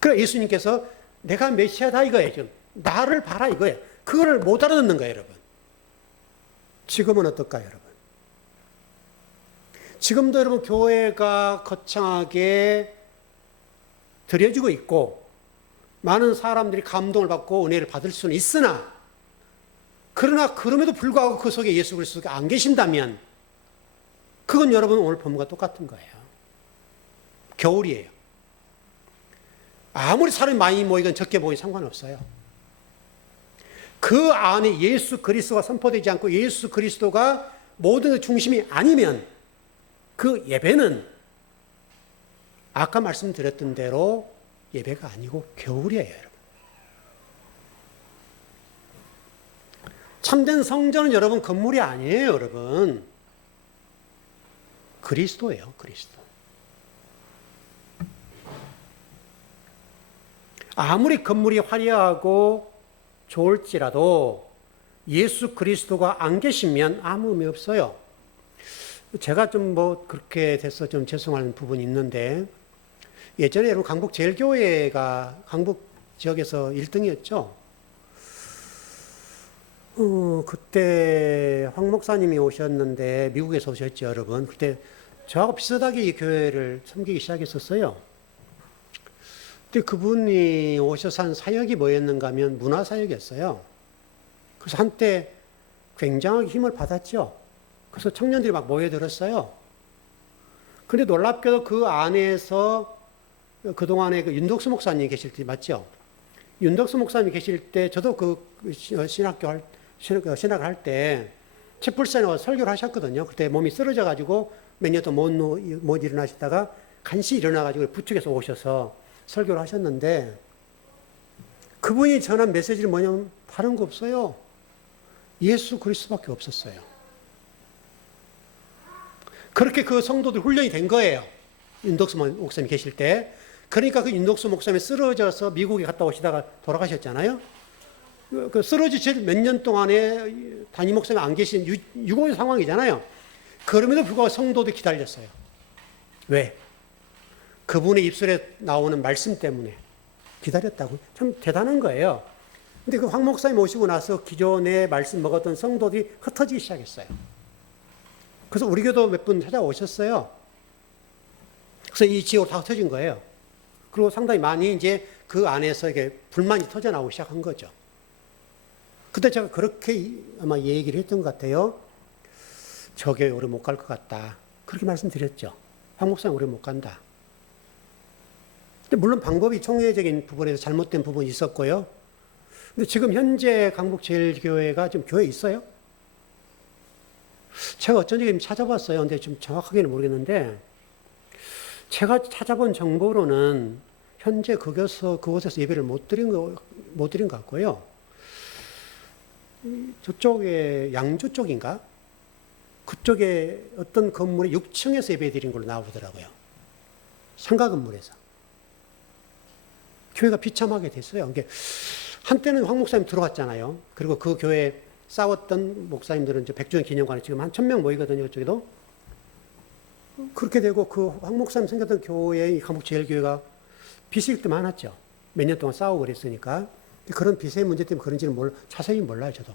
그래서 예수님께서 내가 메시아다 이거예요. 지금 나를 봐라 이거예요. 그걸 못 알아듣는 거예요, 여러분. 지금은 어떨까요, 여러분? 지금도 여러분 교회가 거창하게 드려지고 있고 많은 사람들이 감동을 받고 은혜를 받을 수는 있으나 그러나 그럼에도 불구하고 그 속에 예수 그리스도가 안 계신다면 그건 여러분 오늘 본문과 똑같은 거예요. 겨울이에요. 아무리 사람이 많이 모이건 적게 모이건 상관없어요. 그 안에 예수 그리스도가 선포되지 않고 예수 그리스도가 모든 중심이 아니면 그 예배는 아까 말씀드렸던 대로 예배가 아니고 겨울이에요, 여러분. 참된 성전은 여러분 건물이 아니에요, 여러분. 그리스도예요, 그리스도. 아무리 건물이 화려하고 좋을지라도 예수 그리스도가 안 계시면 아무 의미 없어요. 제가 좀 그렇게 돼서 좀 죄송한 부분이 있는데 예전에 여러분 강북 제일교회가 강북 지역에서 1등이었죠. 그때 황 목사님이 오셨는데 미국에서 오셨죠, 여러분. 그때 저하고 비슷하게 이 교회를 섬기기 시작했었어요. 근데 그분이 오셔서 한 사역이 뭐였는가 하면 문화사역이었어요. 그래서 한때 굉장하게 힘을 받았죠. 그래서 청년들이 막 모여들었어요. 근데 놀랍게도 그 안에서 그동안에 그 윤덕수 목사님 계실 때 맞죠? 윤덕수 목사님 계실 때 저도 신학을 할 때 채플산에 와서 설교를 하셨거든요. 그때 몸이 쓰러져가지고 몇 년 동안 못 일어나시다가 간신히 일어나가지고 부축해서 오셔서 설교를 하셨는데 그분이 전한 메시지는 뭐냐면 다른 거 없어요. 예수 그리스도밖에 없었어요. 그렇게 그 성도들 훈련이 된 거예요. 윤덕수 목사님 계실 때. 그러니까 그 윤덕수 목사님이 쓰러져서 미국에 갔다 오시다가 돌아가셨잖아요. 그 쓰러지실 몇 년 동안에 담임 목사님이 안 계신 유고의 상황이잖아요. 그럼에도 불구하고 성도들이 기다렸어요. 왜? 그분의 입술에 나오는 말씀 때문에 기다렸다고. 참 대단한 거예요. 근데 그 황 목사님 오시고 나서 기존에 말씀 먹었던 성도들이 흩어지기 시작했어요. 그래서 우리 교도 몇 분 찾아오셨어요. 그래서 이 지역으로 다 흩어진 거예요. 그리고 상당히 많이 이제 그 안에서 이게 불만이 터져나오기 시작한 거죠. 그때 제가 그렇게 아마 얘기를 했던 것 같아요. 저 교회 오래 못 갈 것 같다. 그렇게 말씀드렸죠. 황 목사님 오래 못 간다. 근데 물론 방법이 총회적인 부분에서 잘못된 부분이 있었고요. 근데 지금 현재 강북제일교회가 지금 교회에 있어요? 제가 어쩐지 찾아봤어요. 근데 좀 정확하게는 모르겠는데 제가 찾아본 정보로는 현재 그곳에서 예배를 못 드린 것 같고요. 저쪽에 양주 쪽인가? 그쪽에 어떤 건물에 6층에서 예배 드린 걸로 나오더라고요. 상가 건물에서. 교회가 비참하게 됐어요. 이게 한때는 황 목사님 들어왔잖아요. 그리고 그 교회에 싸웠던 목사님들은 이제 100주년 기념관에 지금 한 1000명 모이거든요. 이쪽에도. 그렇게 되고 그 황 목사님 생겼던 교회, 이 강북제일교회가 빚일 때 많았죠. 몇 년 동안 싸우고 그랬으니까. 그런 빚의 문제 때문에 그런지는 자세히 몰라요, 저도.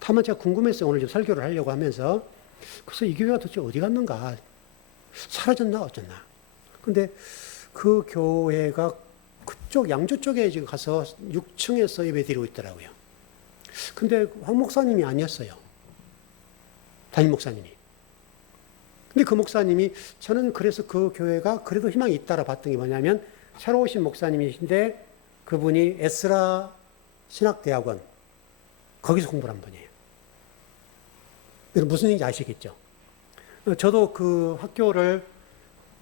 다만 제가 궁금했어요. 오늘 좀 설교를 하려고 하면서. 그래서 이 교회가 도대체 어디 갔는가? 사라졌나 어쩌나. 근데 그 교회가 그쪽 양주 쪽에 지금 가서 6층에서 예배 드리고 있더라고요. 근데 황 목사님이 아니었어요. 담임 목사님이. 근데 그 목사님이 저는 그래서 그 교회가 그래도 희망이 있다라 봤던 게 뭐냐면 새로 오신 목사님이신데 그분이 에스라 신학대학원 거기서 공부를 한 분이에요. 무슨 얘기인지 아시겠죠? 저도 그 학교를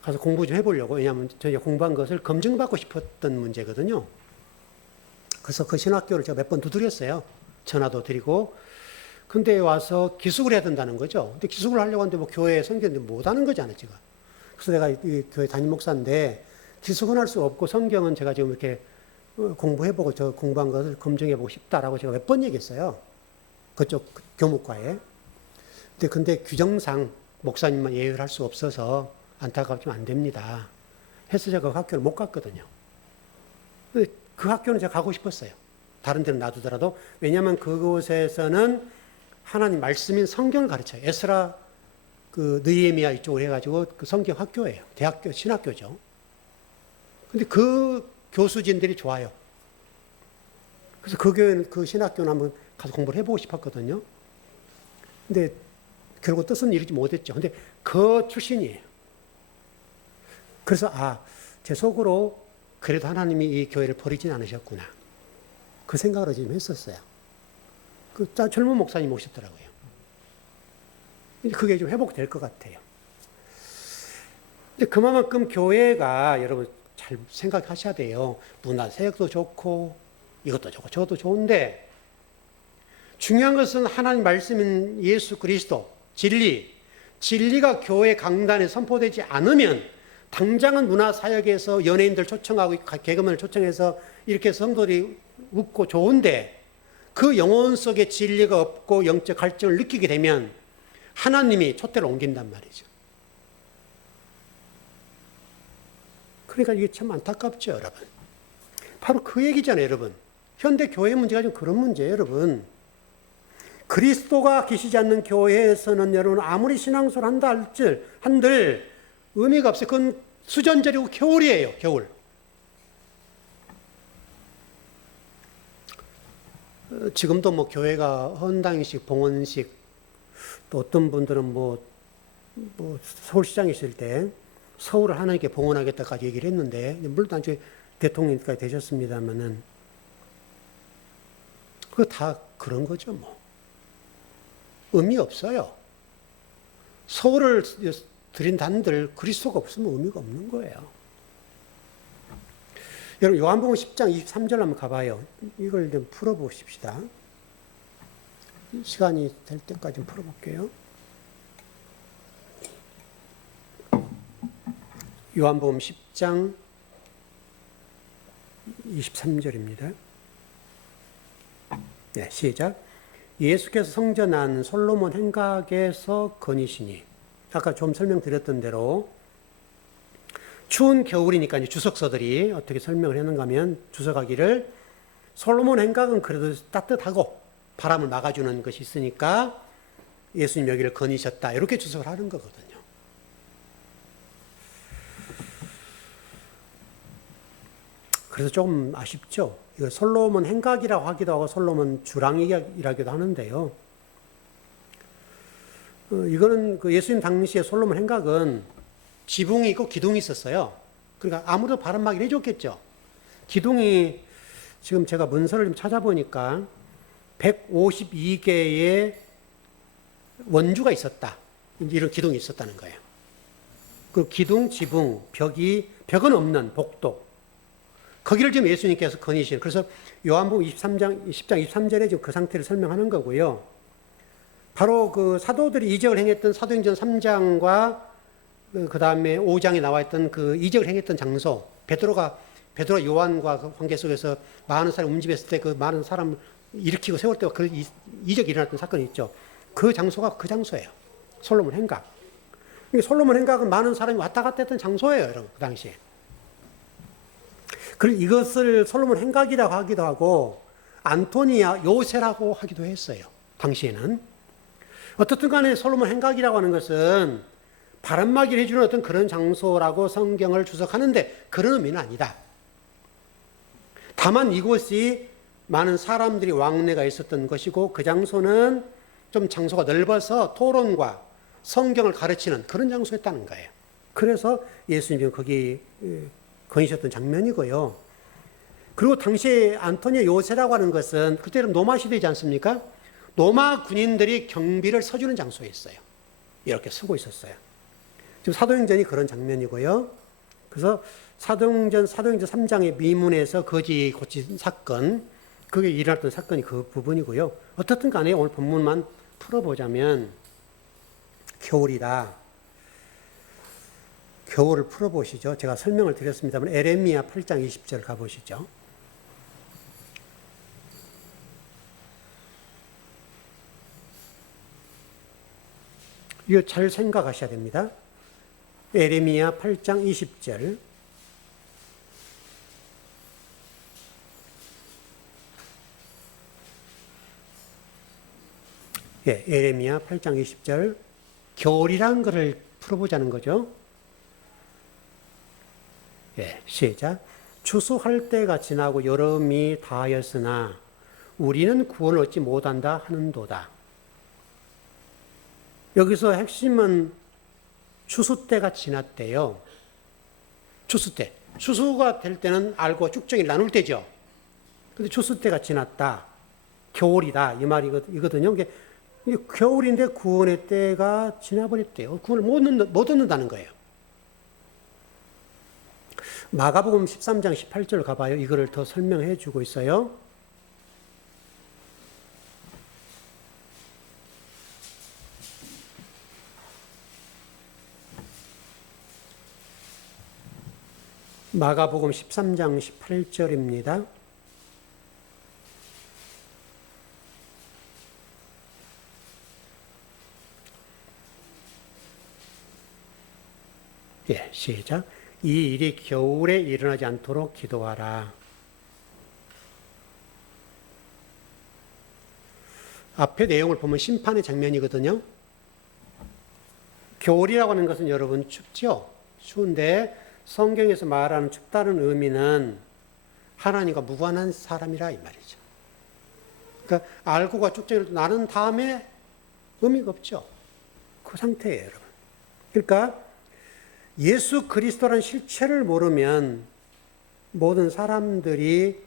가서 공부 좀 해보려고, 왜냐하면 저희가 공부한 것을 검증받고 싶었던 문제거든요. 그래서 그 신학교를 제가 몇 번 두드렸어요. 전화도 드리고. 근데 와서 기숙을 해야 된다는 거죠. 근데 기숙을 하려고 하는데 뭐 교회에 성경인데 못 하는 거잖아요, 제가. 그래서 내가 이 교회 담임 목사인데 기숙은 할 수 없고 성경은 제가 지금 이렇게 공부해보고 저 공부한 것을 검증해보고 싶다라고 제가 몇 번 얘기했어요. 그쪽 교목과에. 근데 규정상 목사님만 예외를 할 수 없어서 안타깝지만 안 됩니다. 해서 제가 그 학교를 못 갔거든요. 그 학교는 제가 가고 싶었어요. 다른 데는 놔두더라도. 왜냐하면 그곳에서는 하나님 말씀인 성경을 가르쳐요. 에스라 그 느헤미야 이쪽으로 해가지고 그 성경 학교예요. 대학교, 신학교죠. 근데 그 교수진들이 좋아요. 그래서 그 교회는, 그 신학교는 한번 가서 공부를 해보고 싶었거든요. 근데 결국 뜻은 이루지 못했죠. 근데 그 출신이에요. 그래서 제 속으로 그래도 하나님이 이 교회를 버리진 않으셨구나. 그 생각을 지금 했었어요. 그 젊은 목사님 오셨더라고요. 그게 좀 회복될 것 같아요. 근데 그만큼 교회가 여러분 잘 생각하셔야 돼요. 문화 세력도 좋고 이것도 좋고 저것도 좋은데 중요한 것은 하나님 말씀인 예수 그리스도 진리가 교회 강단에 선포되지 않으면 당장은 문화사역에서 연예인들 초청하고 개그맨을 초청해서 이렇게 성도들이 웃고 좋은데 그 영혼 속에 진리가 없고 영적 갈증을 느끼게 되면 하나님이 촛대를 옮긴단 말이죠. 그러니까 이게 참 안타깝죠, 여러분. 바로 그 얘기잖아요, 여러분. 현대 교회 문제가 좀 그런 문제예요, 여러분. 그리스도가 계시지 않는 교회에서는 여러분 아무리 신앙소를 한들 의미가 없어요. 그건 수전절이고 겨울이에요, 겨울. 지금도 뭐 교회가 헌당식, 봉헌식, 또 어떤 분들은 뭐 서울시장에 있을 때 서울을 하나님께 봉헌하겠다까지 얘기를 했는데, 물론 나중에 대통령까지 되셨습니다만은, 그거 다 그런 거죠, 뭐. 의미 없어요. 서울을 드린다는들 그리스도가 없으면 의미가 없는 거예요. 여러분 요한복음 10장 23절 한번 가봐요. 이걸 좀 풀어보십시다. 시간이 될 때까지 좀 풀어볼게요. 요한복음 10장 23절입니다. 네, 시작. 예수께서 성전한 솔로몬 행각에서 거니시니, 아까 좀 설명드렸던 대로 추운 겨울이니까 이제 주석서들이 어떻게 설명을 했는가 하면 주석하기를 솔로몬 행각은 그래도 따뜻하고 바람을 막아주는 것이 있으니까 예수님 여기를 거니셨다, 이렇게 주석을 하는 거거든요. 그래서 조금 아쉽죠. 이거 솔로몬 행각이라고 하기도 하고 솔로몬 주랑이라기도 하는데요. 이거는 그 예수님 당시에 솔로몬 행각은 지붕이 있고 기둥이 있었어요. 그러니까 아무래도 바람 막이를 해줬겠죠. 기둥이 지금 제가 문서를 좀 찾아보니까 152개의 원주가 있었다. 이런 기둥이 있었다는 거예요. 그 기둥, 지붕, 벽은 없는 복도. 거기를 지금 예수님께서 거니시는, 그래서 요한복음 10장 23절에 지금 그 상태를 설명하는 거고요. 바로 그 사도들이 이적을 행했던 사도행전 3장과 그 다음에 5장에 나와 있던 그 이적을 행했던 장소, 베드로가 요한과 그 관계 속에서 많은 사람이 움집했을 때 그 많은 사람을 일으키고 세울 때가 그 이적이 일어났던 사건이 있죠. 그 장소가 그 장소예요. 솔로몬 행각. 솔로몬 행각은 많은 사람이 왔다 갔다 했던 장소예요, 여러분, 그 당시에. 그리고 이것을 솔로몬 행각이라고 하기도 하고, 안토니아 요새라고 하기도 했어요, 당시에는. 어떻든 간에 솔로몬 행각이라고 하는 것은 바람막이를 해주는 어떤 그런 장소라고 성경을 주석하는데 그런 의미는 아니다. 다만 이곳이 많은 사람들이 왕래가 있었던 것이고 그 장소는 좀 장소가 넓어서 토론과 성경을 가르치는 그런 장소였다는 거예요. 그래서 예수님이 거기 거니셨던 장면이고요. 그리고 당시에 안토니아 요새라고 하는 것은 그때는 로마 시대이지 않습니까? 로마 군인들이 경비를 서주는 장소였어요. 이렇게 서고 있었어요. 지금 사도행전이 그런 장면이고요. 그래서 사도행전 3장의 미문에서 거지 고친 사건, 그게 일어났던 사건이 그 부분이고요. 어떻든 간에 오늘 본문만 풀어보자면 겨울이다. 겨울을 풀어보시죠. 제가 설명을 드렸습니다만 에레미야 8장 20절 가보시죠. 이거 잘 생각하셔야 됩니다. 에레미야 8장 20절. 예, 에레미야 8장 20절. 겨울이란 것을 풀어보자는 거죠. 예, 시작. 추수할 때가 지나고 여름이 다하였으나 우리는 구원을 얻지 못한다 하는도다. 여기서 핵심은 추수 때가 지났대요. 추수 때. 추수가 될 때는 알고 쭉정이 나눌 때죠. 근데 추수 때가 지났다. 겨울이다. 이 말이거든요. 이게 겨울인데 구원의 때가 지나버렸대요. 구원을 못 얻는다는 거예요. 마가복음 13장 18절 가봐요. 이거를 더 설명해 주고 있어요. 마가복음 13장 18절입니다. 예, 시작. 이 일이 겨울에 일어나지 않도록 기도하라. 앞에 내용을 보면 심판의 장면이거든요. 겨울이라고 하는 것은 여러분 춥죠? 추운데 성경에서 말하는 춥다는 의미는 하나님과 무관한 사람이라 이 말이죠. 그러니까 알고가 쭉정이 나는 다음에 의미가 없죠. 그 상태예요, 여러분. 그러니까 예수 그리스도라는 실체를 모르면 모든 사람들이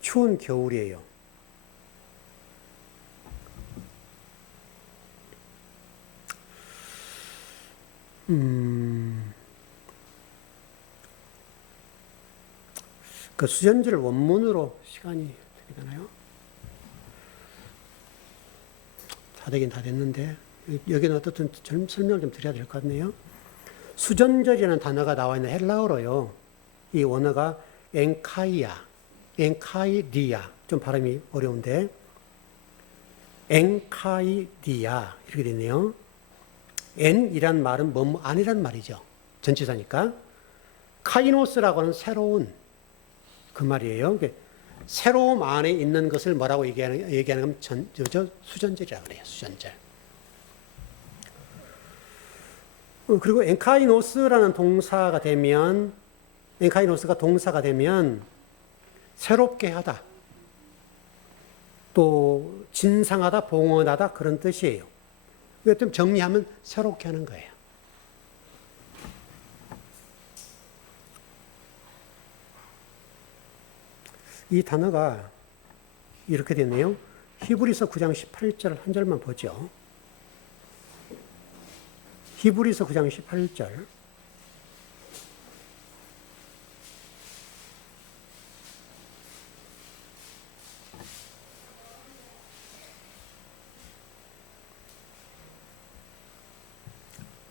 추운 겨울이에요. 그 수전제를 원문으로 시간이 되게 되나요? 다 되긴 다 됐는데 여기는 어떻든 설명을 좀 드려야 될 것 같네요. 수전절이라는 단어가 나와 있는 헬라어로요. 이 원어가 엔카이디아, 좀 발음이 어려운데 엔카이디아 이렇게 되네요. 엔이란 말은 뭐뭐 아니란 말이죠. 전치사니까. 카이노스라고 하는 새로운 그 말이에요. 새로움 안에 있는 것을 뭐라고 얘기하는 건 수전절이라고 그래요. 수전절. 그리고 엔카이노스라는 동사가 되면, 엔카이노스가 동사가 되면 새롭게 하다, 또 진상하다, 봉헌하다 그런 뜻이에요. 이거 좀 정리하면 새롭게 하는 거예요. 이 단어가 이렇게 되네요. 히브리서 9장 18절 한 절만 보죠. 히브리서 9장 18절.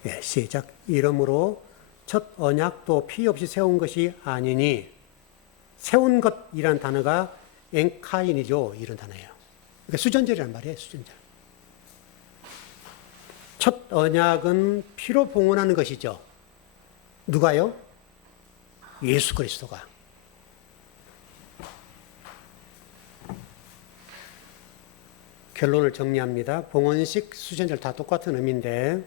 예, 시작. 이러므로 첫 언약도 피 없이 세운 것이 아니니, 세운 것이라는 단어가 엔카인이죠. 이런 단어예요. 그러니까 수전절이란 말이에요. 수전절. 첫 언약은 피로 봉헌하는 것이죠. 누가요? 예수 그리스도가. 결론을 정리합니다. 봉헌식, 수전절 다 똑같은 의미인데,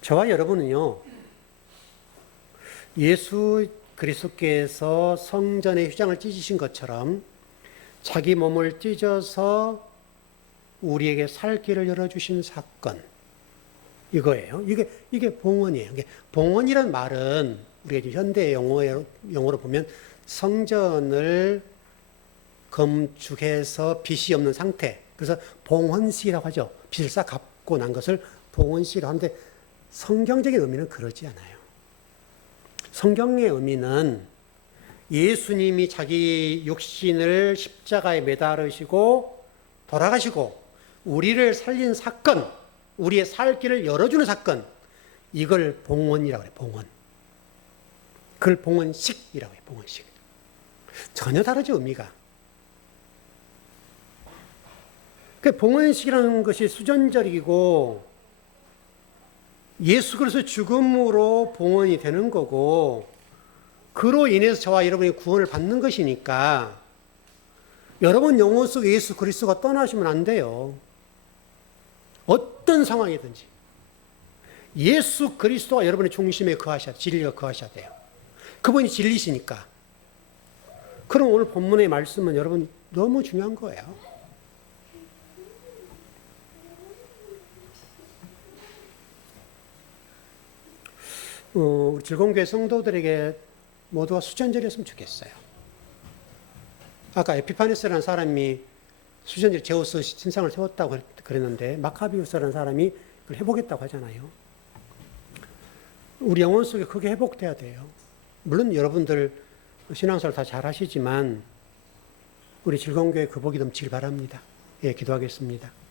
저와 여러분은요, 예수 그리스도께서 성전의 휘장을 찢으신 것처럼 자기 몸을 찢어서 우리에게 살 길을 열어주신 사건, 이거예요. 이게 봉헌이에요. 봉헌이란 말은 우리가 현대 용어로 보면 성전을 건축해서 빚이 없는 상태, 그래서 봉헌시라고 하죠. 빚을 싹 갚고 난 것을 봉헌시라고 하는데, 성경적인 의미는 그러지 않아요. 성경의 의미는 예수님이 자기 육신을 십자가에 매달으시고 돌아가시고 우리를 살린 사건, 우리의 살 길을 열어주는 사건, 이걸 봉헌이라고 해요. 봉헌. 그걸 봉헌식이라고 해요. 봉헌식. 전혀 다르죠, 의미가. 그 봉헌식이라는 것이 수전절이고, 예수 그리스도 죽음으로 봉헌이 되는 거고, 그로 인해서 저와 여러분이 구원을 받는 것이니까 여러분 영혼 속에 예수 그리스도가 떠나시면 안 돼요. 어떤 상황이든지 예수 그리스도가 여러분의 중심에 진리가 거하셔야 돼요. 그분이 진리시니까. 그럼 오늘 본문의 말씀은 여러분 너무 중요한 거예요. 우리 즐거운교회 성도들에게 모두가 수전절이었으면 좋겠어요. 아까 에피파네스라는 사람이 수전절 제우스 신상을 세웠다고 그랬는데, 마카비우스라는 사람이 그걸 회복했다고 하잖아요. 우리 영혼 속에 그게 회복돼야 돼요. 물론 여러분들 신앙생활 다 잘 하시지만 우리 즐거운교회 그 복이 넘치길 바랍니다. 예, 기도하겠습니다.